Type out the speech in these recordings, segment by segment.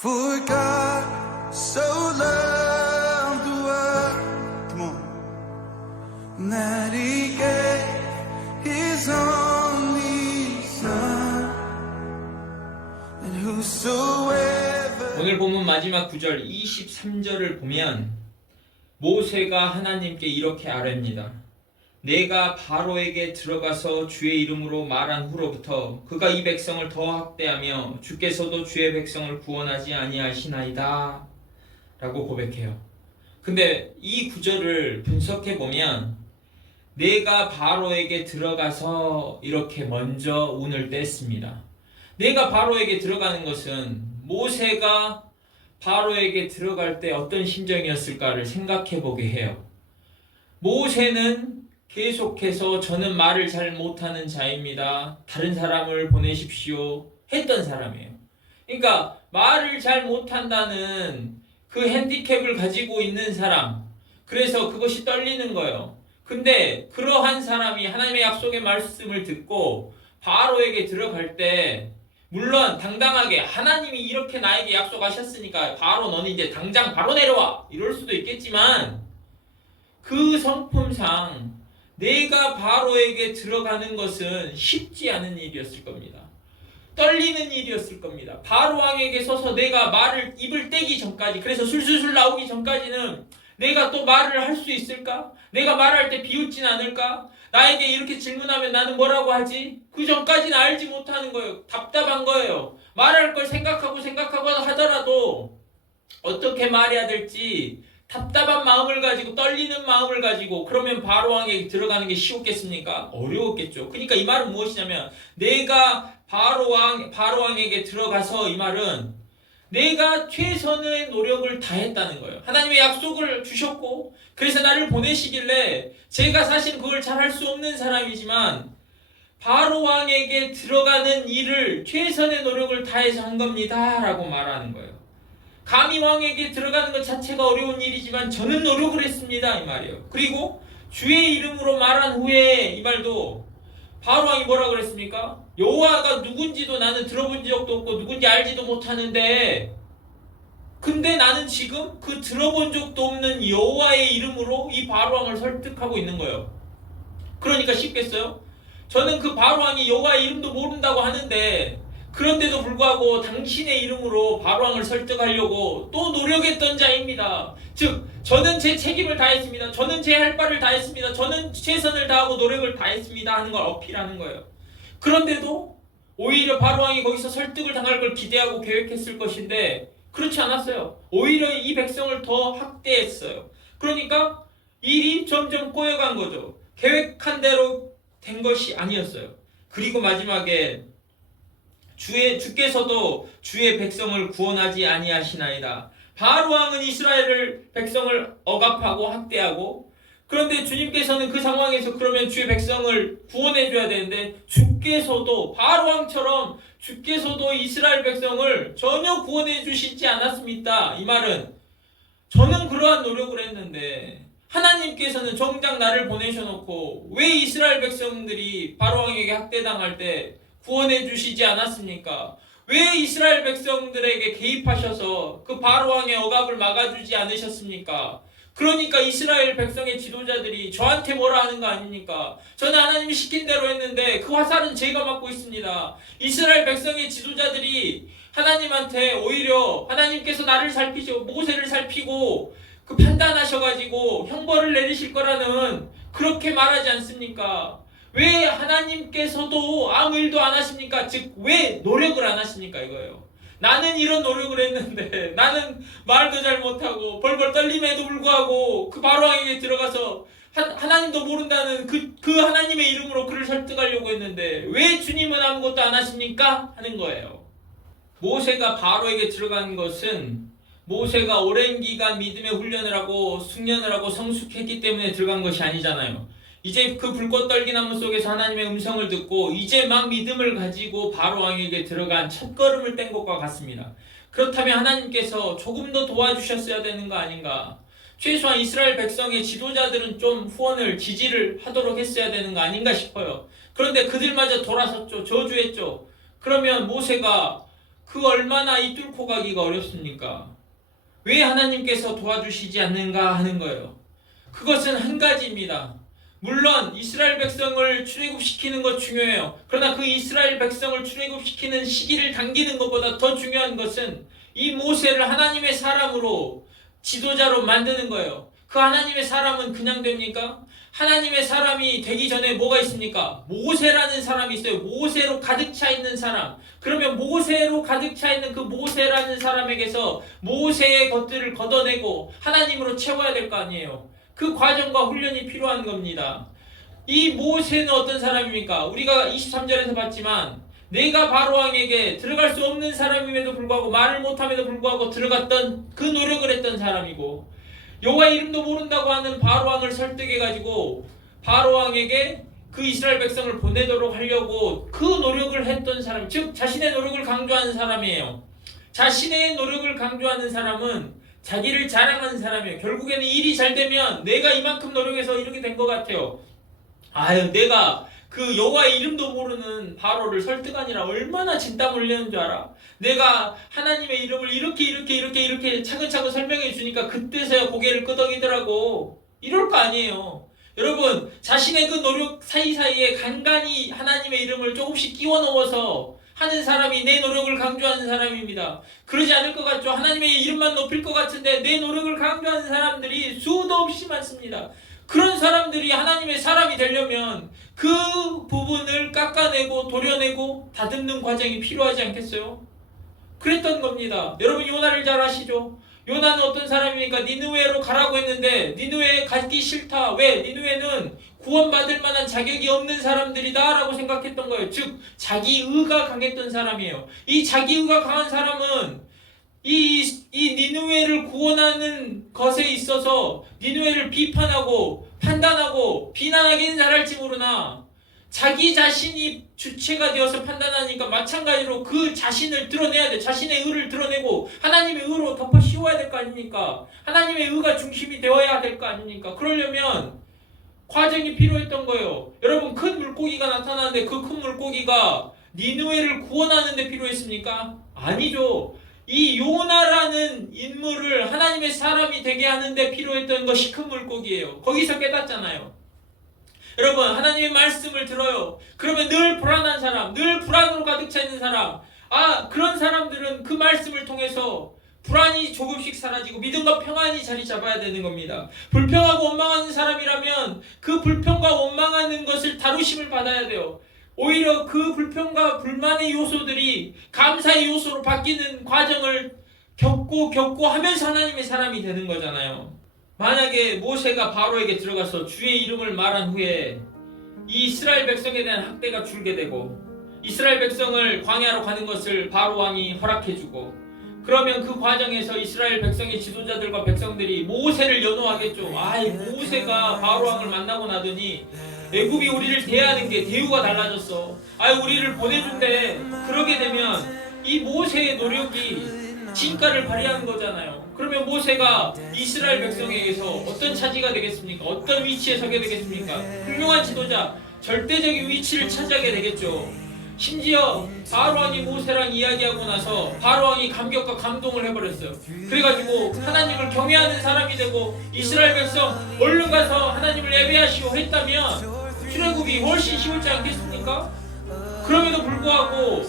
For God so loved the world, come on, that He gave His only Son, and whosoever. 오늘 본문 마지막 9절 23절을 보면 모세가 하나님께 이렇게 아뢰입니다. 내가 바로에게 들어가서 주의 이름으로 말한 후로부터 그가 이 백성을 더 학대하며 주께서도 주의 백성을 구원하지 아니하시나이다 라고 고백해요. 근데 이 구절을 분석해 보면 내가 바로에게 들어가서 이렇게 먼저 운을 뗐습니다. 내가 바로에게 들어가는 것은 모세가 바로에게 들어갈 때 어떤 심정이었을까를 생각해 보게 해요. 모세는 계속해서 저는 말을 잘 못하는 자입니다. 다른 사람을 보내십시오. 했던 사람이에요. 그러니까 말을 잘 못한다는 그 핸디캡을 가지고 있는 사람. 그래서 그것이 떨리는 거예요. 근데 그러한 사람이 하나님의 약속의 말씀을 듣고 바로에게 들어갈 때 물론 당당하게 하나님이 이렇게 나에게 약속하셨으니까 바로 너는 이제 당장 바로 내려와 이럴 수도 있겠지만 그 성품상 내가 바로에게 들어가는 것은 쉽지 않은 일이었을 겁니다. 떨리는 일이었을 겁니다. 바로 왕에게 서서 내가 입을 떼기 전까지, 그래서 술술술 나오기 전까지는 내가 또 말을 할 수 있을까? 내가 말할 때 비웃진 않을까? 나에게 이렇게 질문하면 나는 뭐라고 하지? 그 전까지는 알지 못하는 거예요. 답답한 거예요. 말할 걸 생각하고 하더라도 어떻게 말해야 될지 답답한 마음을 가지고 떨리는 마음을 가지고 그러면 바로 왕에게 들어가는 게 쉬웠겠습니까? 어려웠겠죠. 그러니까 이 말은 무엇이냐면 내가 바로 왕에게 들어가서 이 말은 내가 최선의 노력을 다했다는 거예요. 하나님의 약속을 주셨고 그래서 나를 보내시길래 제가 사실 그걸 잘 할 수 없는 사람이지만 바로 왕에게 들어가는 일을 최선의 노력을 다해서 한 겁니다 라고 말하는 거예요. 감히 왕에게 들어가는 것 자체가 어려운 일이지만 저는 노력을 했습니다 이 말이에요. 그리고 주의 이름으로 말한 후에 이 말도 바로 왕이 뭐라고 그랬습니까? 여호와가 누군지도 나는 들어본 적도 없고 누군지 알지도 못하는데 근데 나는 지금 그 들어본 적도 없는 여호와의 이름으로 이 바로 왕을 설득하고 있는 거예요. 그러니까 쉽겠어요? 저는 그 바로 왕이 여호와의 이름도 모른다고 하는데 그런데도 불구하고 당신의 이름으로 바로 왕을 설득하려고 또 노력했던 자입니다. 즉 저는 제 책임을 다했습니다. 저는 제 할 바를 다했습니다. 저는 최선을 다하고 노력을 다했습니다 하는 걸 어필하는 거예요. 그런데도 오히려 바로 왕이 거기서 설득을 당할 걸 기대하고 계획했을 것인데 그렇지 않았어요. 오히려 이 백성을 더 학대했어요. 그러니까 일이 점점 꼬여간 거죠. 계획한 대로 된 것이 아니었어요. 그리고 마지막에 주께서도 주의 백성을 구원하지 아니하시나이다. 바로 왕은 이스라엘 백성을 억압하고 학대하고 그런데 주님께서는 그 상황에서 그러면 주의 백성을 구원해 줘야 되는데 주께서도 바로 왕처럼 주께서도 이스라엘 백성을 전혀 구원해 주시지 않았습니다. 이 말은 저는 그러한 노력을 했는데 하나님께서는 정작 나를 보내셔놓고 왜 이스라엘 백성들이 바로 왕에게 학대당할 때 구원해 주시지 않았습니까? 왜 이스라엘 백성들에게 개입하셔서 그 바로 왕의 억압을 막아주지 않으셨습니까? 그러니까 이스라엘 백성의 지도자들이 저한테 뭐라 하는 거 아닙니까? 저는 하나님이 시킨 대로 했는데 그 화살은 제가 맡고 있습니다. 이스라엘 백성의 지도자들이 하나님한테 오히려 하나님께서 나를 살피시고 모세를 살피고 그 판단하셔가지고 형벌을 내리실 거라는 그렇게 말하지 않습니까? 왜 하나님께서도 아무 일도 안 하십니까? 즉 왜 노력을 안 하십니까? 이거예요. 나는 이런 노력을 했는데 나는 말도 잘 못하고 벌벌 떨림에도 불구하고 그 바로 왕에게 들어가서 하나님도 모른다는 그 하나님의 이름으로 그를 설득하려고 했는데 왜 주님은 아무것도 안 하십니까? 하는 거예요. 모세가 바로에게 들어간 것은 모세가 오랜 기간 믿음의 훈련을 하고 숙련을 하고 성숙했기 때문에 들어간 것이 아니잖아요. 이제 그 불꽃 떨기나무 속에서 하나님의 음성을 듣고 이제 막 믿음을 가지고 바로 왕에게 들어간 첫걸음을 뗀 것과 같습니다. 그렇다면 하나님께서 조금 더 도와주셨어야 되는 거 아닌가? 최소한 이스라엘 백성의 지도자들은 좀 후원을 지지를 하도록 했어야 되는 거 아닌가 싶어요. 그런데 그들마저 돌아섰죠. 저주했죠. 그러면 모세가 그 얼마나 이 뚫고 가기가 어렵습니까? 왜 하나님께서 도와주시지 않는가 하는 거예요. 그것은 한 가지입니다. 물론 이스라엘 백성을 출애굽시키는 것 중요해요. 그러나 그 이스라엘 백성을 출애굽시키는 시기를 당기는 것보다 더 중요한 것은 이 모세를 하나님의 사람으로 지도자로 만드는 거예요. 그 하나님의 사람은 그냥 됩니까? 하나님의 사람이 되기 전에 뭐가 있습니까? 모세라는 사람이 있어요. 모세로 가득 차 있는 사람. 그러면 모세로 가득 차 있는 그 모세라는 사람에게서 모세의 것들을 걷어내고 하나님으로 채워야 될 거 아니에요. 그 과정과 훈련이 필요한 겁니다. 이 모세는 어떤 사람입니까? 우리가 23절에서 봤지만 내가 바로왕에게 들어갈 수 없는 사람임에도 불구하고 말을 못함에도 불구하고 들어갔던 그 노력을 했던 사람이고, 여호와 이름도 모른다고 하는 바로왕을 설득해가지고 바로왕에게 그 이스라엘 백성을 보내도록 하려고 그 노력을 했던 사람, 즉 자신의 노력을 강조하는 사람이에요. 자신의 노력을 강조하는 사람은 자기를 자랑하는 사람이에요. 결국에는 일이 잘 되면 내가 이만큼 노력해서 이렇게 된 것 같아요. 아유, 내가 그 여호와의 이름도 모르는 바로를 설득하니라 얼마나 진땀 흘리는 줄 알아? 내가 하나님의 이름을 이렇게 차근차근 설명해 주니까 그때서야 고개를 끄덕이더라고. 이럴 거 아니에요. 여러분, 자신의 그 노력 사이사이에 간간히 하나님의 이름을 조금씩 끼워 넣어서 하는 사람이 내 노력을 강조하는 사람입니다. 그러지 않을 것 같죠? 하나님의 이름만 높일 것 같은데 내 노력을 강조하는 사람들이 수도 없이 많습니다. 그런 사람들이 하나님의 사람이 되려면 그 부분을 깎아내고 도려내고 다듬는 과정이 필요하지 않겠어요? 그랬던 겁니다. 여러분, 요나를 잘 아시죠? 요나는 어떤 사람입니까? 니느웨로 가라고 했는데 니느웨에 가기 싫다. 왜? 니느웨는 구원받을 만한 자격이 없는 사람들이다 라고 생각했던 거예요. 즉 자기의가 강했던 사람이에요. 이 자기의가 강한 사람은 이 니느웨를 구원하는 것에 있어서 니느웨를 비판하고 판단하고 비난하기는 잘할지 모르나 자기 자신이 주체가 되어서 판단하니까 마찬가지로 그 자신을 드러내야 돼. 자신의 의를 드러내고 하나님의 의로 덮어 씌워야 될 거 아닙니까? 하나님의 의가 중심이 되어야 될 거 아닙니까? 그러려면 과정이 필요했던 거예요. 여러분, 큰 물고기가 나타나는데 그 큰 물고기가 니느웨를 구원하는 데 필요했습니까? 아니죠. 이 요나라는 인물을 하나님의 사람이 되게 하는데 필요했던 것이 큰 물고기예요. 거기서 깨닫잖아요. 여러분, 하나님의 말씀을 들어요. 그러면 늘 불안한 사람, 늘 불안으로 가득 차 있는 사람, 그런 사람들은 그 말씀을 통해서 불안이 조금씩 사라지고 믿음과 평안이 자리 잡아야 되는 겁니다. 불평하고 원망하는 사람이라면 그 불평과 원망하는 것을 다루심을 받아야 돼요. 오히려 그 불평과 불만의 요소들이 감사의 요소로 바뀌는 과정을 겪고 하면서 하나님의 사람이 되는 거잖아요. 만약에 모세가 바로에게 들어가서 주의 이름을 말한 후에 이 이스라엘 백성에 대한 학대가 줄게 되고 이스라엘 백성을 광야로 가는 것을 바로 왕이 허락해주고, 그러면 그 과정에서 이스라엘 백성의 지도자들과 백성들이 모세를 연호하겠죠. 모세가 바로 왕을 만나고 나더니 애굽이 우리를 대하는 게 대우가 달라졌어. 우리를 보내준대. 그러게 되면 이 모세의 노력이 진가를 발휘하는 거잖아요. 그러면 모세가 이스라엘 백성에게서 어떤 차지가 되겠습니까? 어떤 위치에 서게 되겠습니까? 훌륭한 지도자, 절대적인 위치를 차지하게 되겠죠. 심지어 바로왕이 모세랑 이야기하고 나서 바로왕이 감격과 감동을 해버렸어요. 그래가지고 하나님을 경외하는 사람이 되고 이스라엘 백성 얼른 가서 하나님을 예배하시오 했다면 출애굽이 훨씬 쉬울지 않겠습니까? 그럼에도 불구하고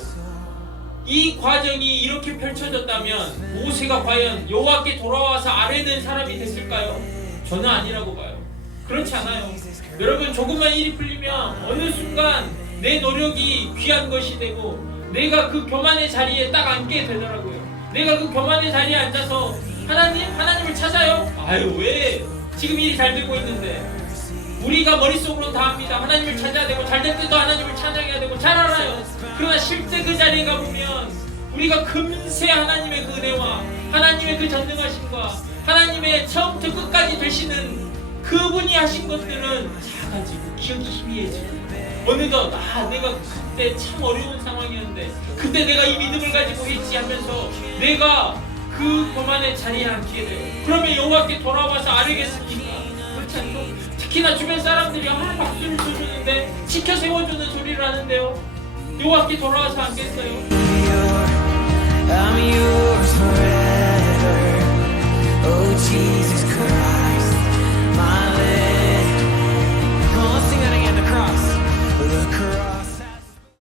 이 과정이 이렇게 펼쳐졌다면 모세가 과연 여호와께 돌아와서 아뢰는 사람이 됐을까요? 저는 아니라고 봐요. 그렇지 않아요. 여러분, 조금만 일이 풀리면 어느 순간 내 노력이 귀한 것이 되고 내가 그 교만의 자리에 딱 앉게 되더라고요. 내가 그 교만의 자리에 앉아서 하나님을 찾아요? 왜? 지금 일이 잘 되고 있는데. 우리가 머릿속으로는 다 합니다. 하나님을 찾아야 되고 잘될 때도 하나님을 찬양해야 되고 잘 알아요. 그러나 실제 그 자리에 가보면 우리가 금세 하나님의 그 은혜와 하나님의 그 전능하심과 하나님의 처음부터 끝까지 되시는 그분이 하신 것들은 작아지고 기억이 희미해지고 어느덧 내가 그때 참 어려운 상황이었는데 그때 내가 이 믿음을 가지고 했지 하면서 내가 그 교만의 자리에 앉게 돼요. 그러면 여호와께 돌아와서 아뢰겠습니까? 그렇지 않죠? 특히나 주변 사람들이 박수를 쳐주는데 지켜 세워주는 소리를 하는데요. 여호와께 돌아와서 앉겠어요? I'm yours forever. Oh, Jesus Christ.